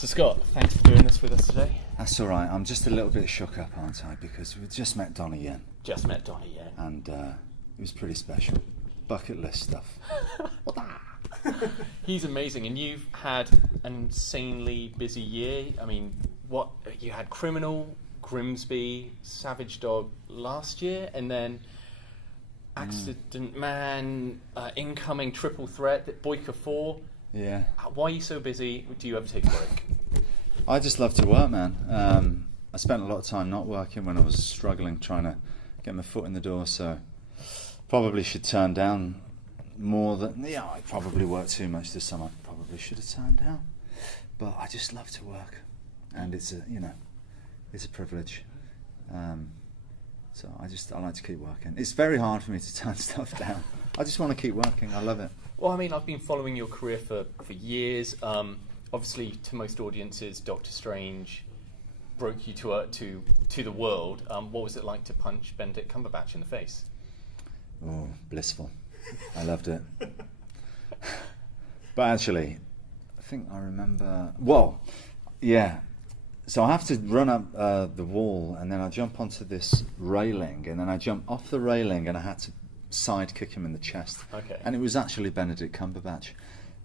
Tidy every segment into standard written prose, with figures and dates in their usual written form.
So Scott, thanks for doing this with us today. That's all right. I'm just a little bit shook up, aren't I? Because we just met Donnie Yen. Just met Donnie Yen. And it was pretty special. Bucket list stuff. He's amazing, and you've had an insanely busy year. I mean, what you had Criminal, Grimsby, Savage Dog last year, and then Accident Man, incoming Triple Threat, Boyka 4. Yeah. Why are you so busy? Do you ever take a break? I just love to work, man. I spent a lot of time not working when I was struggling, trying to get my foot in the door, so probably should turn down more than... Yeah, I probably worked too much this summer. Probably should have turned down. But I just love to work. And it's a, it's a privilege. So I like to keep working. It's very hard for me to turn stuff down. I just want to keep working. I love it. Well, I mean, I've been following your career for years. Obviously, to most audiences, Doctor Strange broke you to the world. What was it like to punch Benedict Cumberbatch in the face? Oh, blissful. I loved it. But actually, I think I remember... Well, yeah. So I have to run up the wall, and then I jump onto this railing, and then I jump off the railing, and I had to side kick him in the chest. Okay. And it was actually Benedict Cumberbatch.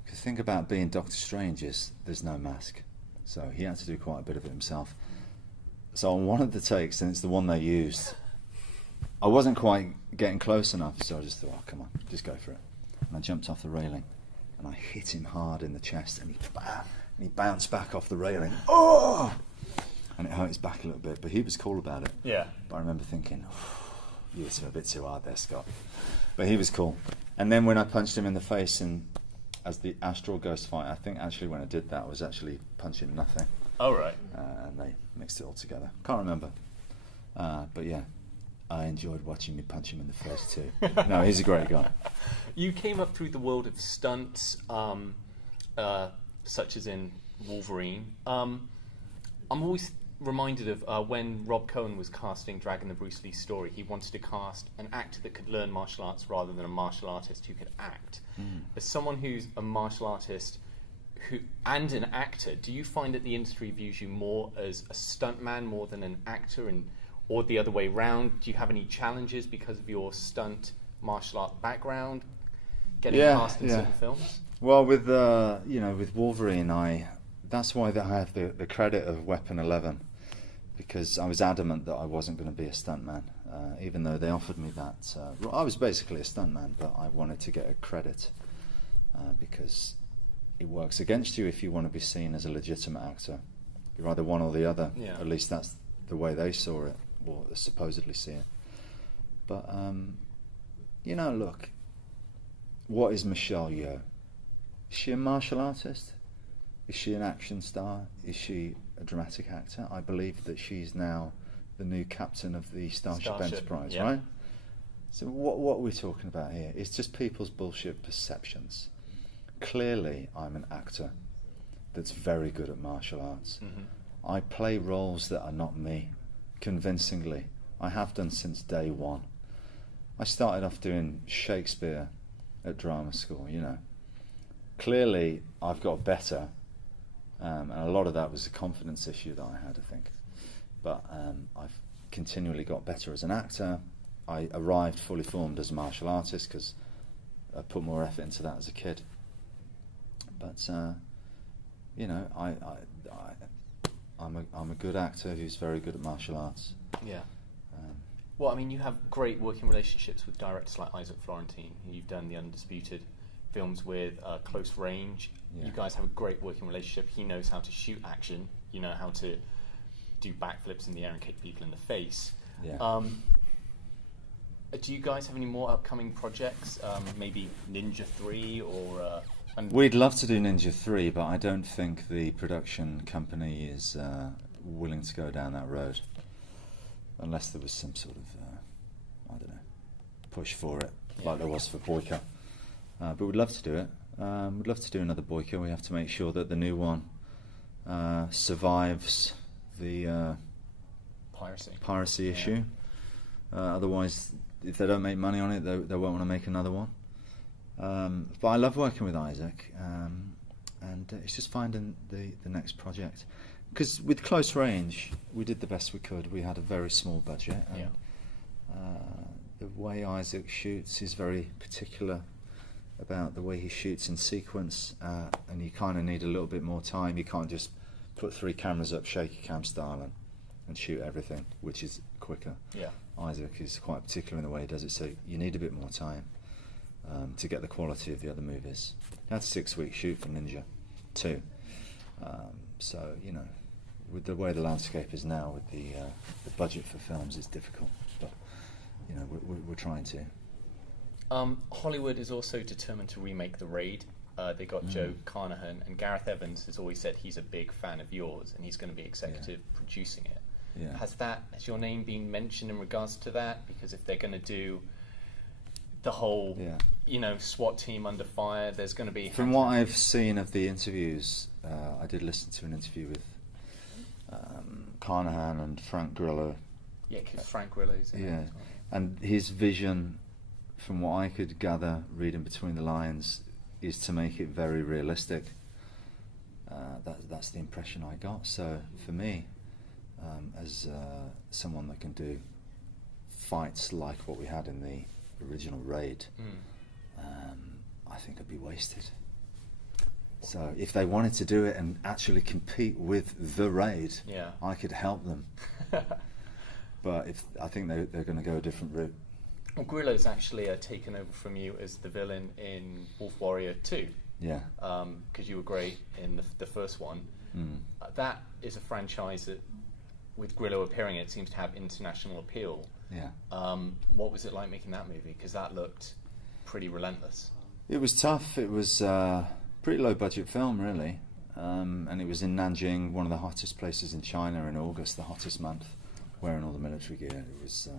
The thing about being Doctor Strange is there's no mask, so he had to do quite a bit of it himself. So on one of the takes, and it's the one they used, I wasn't quite getting close enough, so I just thought, oh, come on, just go for it. And I jumped off the railing, and I hit him hard in the chest, and he bounced back off the railing. Oh! And it hurt his back a little bit, but he was cool about it. Yeah. But I remember thinking, you hit him a bit too hard there, Scott. But he was cool. And then when I punched him in the face, and as the Astral Ghost fight, I think actually when I did that, I was actually punching nothing. Oh, right. And they mixed it all together. Can't remember. But yeah, I enjoyed watching me punch him in the face too. No, he's a great guy. You came up through the world of stunts, such as in Wolverine. I'm always reminded of when Rob Cohen was casting Dragon the Bruce Lee story. He wanted to cast an actor that could learn martial arts rather than a martial artist who could act. As someone who's a martial artist and an actor, do you find that the industry views you more as a stuntman more than an actor, or the other way round? Do you have any challenges because of your stunt martial art background getting cast in certain films? Well, with with Wolverine, that's why I have the credit of Weapon 11, because I was adamant that I wasn't going to be a stuntman, even though they offered me that. I was basically a stuntman, but I wanted to get a credit because it works against you if you want to be seen as a legitimate actor. You're either one or the other. Yeah. At least that's the way they saw it, or supposedly see it. But, look, what is Michelle Yeoh? Is she a martial artist? Is she an action star? Is she a dramatic actor? I believe that she's now the new captain of the Starship Enterprise, right? So what are we talking about here? It's just people's bullshit perceptions. Clearly, I'm an actor that's very good at martial arts. Mm-hmm. I play roles that are not me, convincingly. I have done since day one. I started off doing Shakespeare at drama school, Clearly, I've got better. And a lot of that was a confidence issue that I had, I think. But I've continually got better as an actor. I arrived fully formed as a martial artist because I put more effort into that as a kid. But I'm a good actor who's very good at martial arts. Yeah. Well, I mean, you have great working relationships with directors like Isaac Florentine, who you've done the Undisputed films with, Close Range. Yeah. You guys have a great working relationship. He knows how to shoot action. You know how to do backflips in the air and kick people in the face. Yeah. Do you guys have any more upcoming projects? Maybe Ninja 3 or... We'd love to do Ninja 3, but I don't think the production company is willing to go down that road. Unless there was some sort of, push for it, like there was for Boyka. But we'd love to do it. We'd love to do another Boyka. We have to make sure that the new one survives the piracy issue. Otherwise, if they don't make money on it, they won't want to make another one. But I love working with Isaac, and it's just finding the next project. Because with Close Range, we did the best we could. We had a very small budget, and the way Isaac shoots is very particular about the way he shoots in sequence, and you kind of need a little bit more time. You can't just put 3 cameras up, shaky cam style, and shoot everything, which is quicker. Yeah. Isaac is quite particular in the way he does it, so you need a bit more time to get the quality of the other movies. That's a 6-week shoot for Ninja 2. So, you know, with the way the landscape is now, with the budget for films, it's difficult. But, you know, we're trying to. Hollywood is also determined to remake The Raid. They got Joe Carnahan, and Gareth Evans has always said he's a big fan of yours, and he's going to be executive producing it. Yeah. Has your name been mentioned in regards to that? Because if they're going to do the whole, you know, SWAT team under fire, there's going to be. From what I've seen of the interviews, I did listen to an interview with Carnahan and Frank Grillo. Yeah, because Frank Grillo's in it as well. And his vision, from what I could gather, reading between the lines, is to make it very realistic. That's the impression I got. So for me, as someone that can do fights like what we had in the original Raid, I think I'd be wasted. So if they wanted to do it and actually compete with the Raid, I could help them. But I think they're going to go a different route. Well, Grillo's actually taken over from you as the villain in Wolf Warrior 2. Yeah. Because you were great in the first one. That is a franchise that, with Grillo appearing, it seems to have international appeal. Yeah. What was it like making that movie? Because that looked pretty relentless. It was tough. It was a pretty low budget film, really. And it was in Nanjing, one of the hottest places in China in August, the hottest month, wearing all the military gear. It was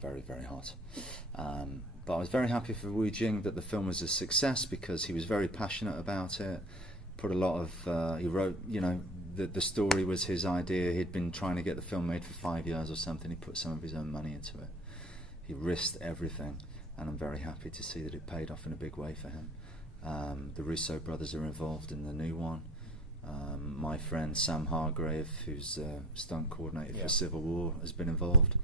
very, very hot. But I was very happy for Wu Jing that the film was a success, because he was very passionate about it. Put a lot of, he wrote, you know, the story was his idea. He'd been trying to get the film made for 5 years or something. He put some of his own money into it. He risked everything, and I'm very happy to see that it paid off in a big way for him. The Russo brothers are involved in the new one. My friend Sam Hargrave, who's stunt coordinator for Civil War, has been involved.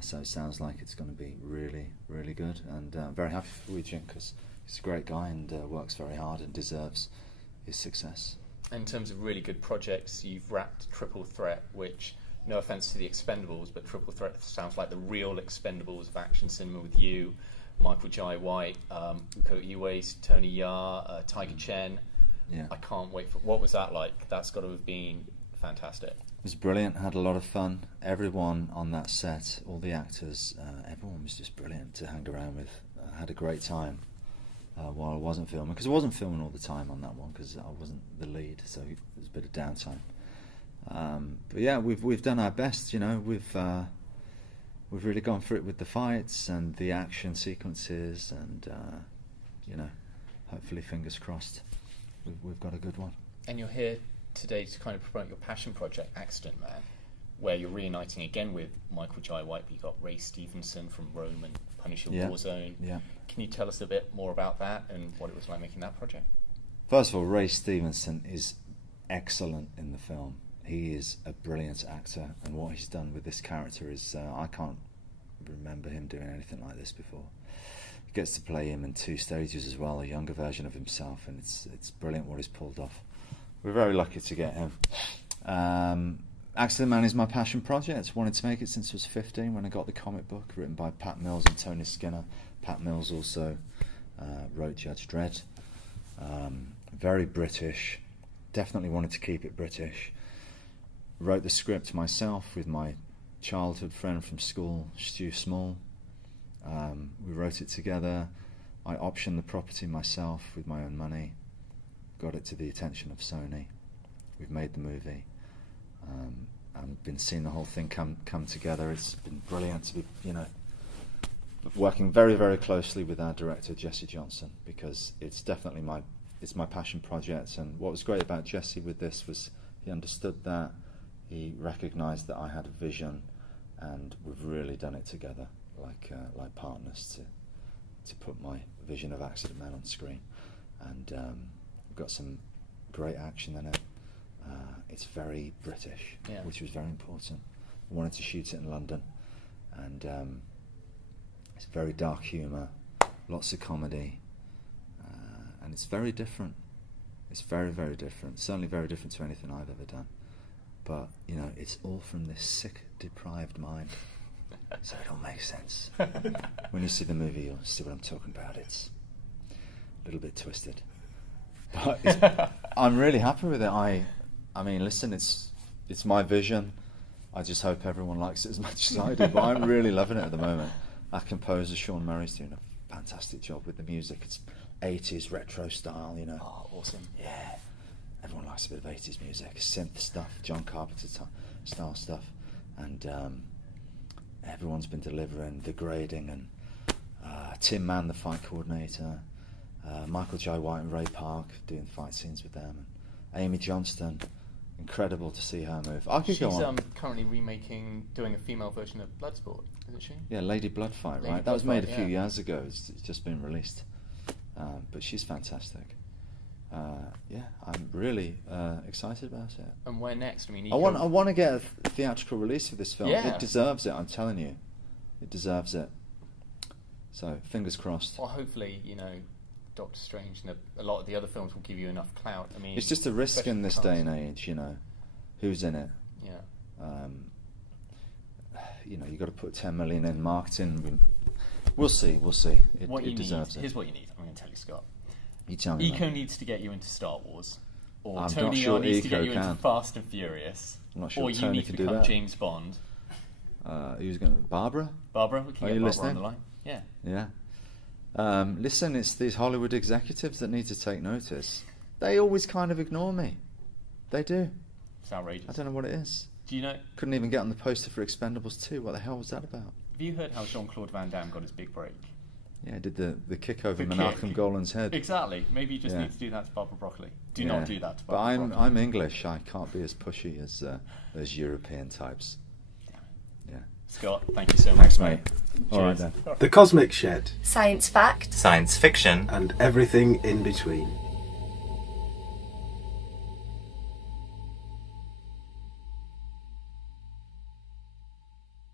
So it sounds like it's going to be really, really good, and I'm very happy for Wu Jing, because he's a great guy and works very hard and deserves his success. In terms of really good projects, you've wrapped Triple Threat, which, no offence to the Expendables, but Triple Threat sounds like the real Expendables of action cinema, with you, Michael Jai White, Uko Iwais, Tony Jaa, Tiger Chen. Yeah. I can't wait for... What was that like? That's got to have been fantastic. It was brilliant. Had a lot of fun. Everyone on that set, all the actors, everyone was just brilliant to hang around with. Had a great time while I wasn't filming, because I wasn't filming all the time on that one, because I wasn't the lead, so there was a bit of downtime. But yeah, we've done our best. You know, we've really gone for it with the fights and the action sequences, and you know, hopefully, fingers crossed, we've got a good one. And you're here today to kind of promote your passion project, Accident Man, where you're reuniting again with Michael Jai White, but you've got Ray Stevenson from Rome and Punisher Warzone. Yeah. Can you tell us a bit more about that and what it was like making that project? First of all, Ray Stevenson is excellent in the film. He is a brilliant actor, and what he's done with this character is, I can't remember him doing anything like this before. He gets to play him in 2 stages as well, a younger version of himself, and it's brilliant what he's pulled off. We're very lucky to get him. Accident Man is my passion project. Wanted to make it since I was 15 when I got the comic book, written by Pat Mills and Tony Skinner. Pat Mills also wrote Judge Dredd. Very British. Definitely wanted to keep it British. Wrote the script myself with my childhood friend from school, Stu Small. We wrote it together. I optioned the property myself with my own money. Got it to the attention of Sony. We've made the movie. I've been seeing the whole thing come together. It's been brilliant to be, you know, working very, very closely with our director Jesse Johnson, because it's definitely my passion project. And what was great about Jesse with this was he understood that, he recognised that I had a vision, and we've really done it together, like partners, to put my vision of Accident Man on screen. And got some great action in it. It's very British, which was very important. I wanted to shoot it in London, and it's very dark humour, lots of comedy, and it's very different. It's very, very different. Certainly very different to anything I've ever done. But, you know, it's all from this sick, deprived mind. So it all makes sense. When you see the movie, you'll see what I'm talking about. It's a little bit twisted. But I'm really happy with it. I mean, listen, it's my vision. I just hope everyone likes it as much as I do. But I'm really loving it at the moment. Our composer, Sean Murray's doing a fantastic job with the music. It's 80s retro style, you know. Oh, awesome. Yeah. Everyone likes a bit of 80s music, synth stuff, John Carpenter style stuff. And everyone's been delivering the grading, and Tim Mann, the fight coordinator, Michael J. White and Ray Park doing fight scenes with them, and Amy Johnston. Incredible to see her move. I could go on. She's currently doing a female version of Bloodsport, isn't she? Yeah, Lady Bloodfight, right? That was made a few years ago. It's just been released. But she's fantastic. Yeah, I'm really excited about it. And where next? I mean, I want to get a theatrical release for this film. Yeah. It deserves it. I'm telling you, it deserves it. So fingers crossed. Well, hopefully, you know, Doctor Strange and a lot of the other films will give you enough clout. I mean, it's just a risk in this day and age, you know. Who's in it? Yeah. You know, you've got to put 10 million in marketing. We'll see. It deserves it. Here's what you need. I'm going to tell you, Scott. You tell me. Eco needs to get you into Star Wars, or I'm Tony not sure needs to get Eco you into can. Fast and Furious, I'm not sure or you Tony need to can do become that. James Bond. Who's going to? Barbara? Barbara, we can Are get you Barbara listening? on the line. Yeah. Yeah. Listen, it's these Hollywood executives that need to take notice. They always kind of ignore me. They do. It's outrageous. I don't know what it is. Do you know? Couldn't even get on the poster for Expendables 2. What the hell was that about? Have you heard how Jean-Claude Van Damme got his big break? Yeah, I did the kick over The Menachem kick. Golan's head. Exactly. Maybe you just Yeah. need to do that to Barbara Broccoli. Do Yeah. not do that to But Barbara Broccoli. I'm English. I can't be as pushy as those European types. Yeah. Scott, thank you so much. Thanks, mate. All right Cheers. then. The Cosmic Shed, Science fact. Science fiction. and everything in between.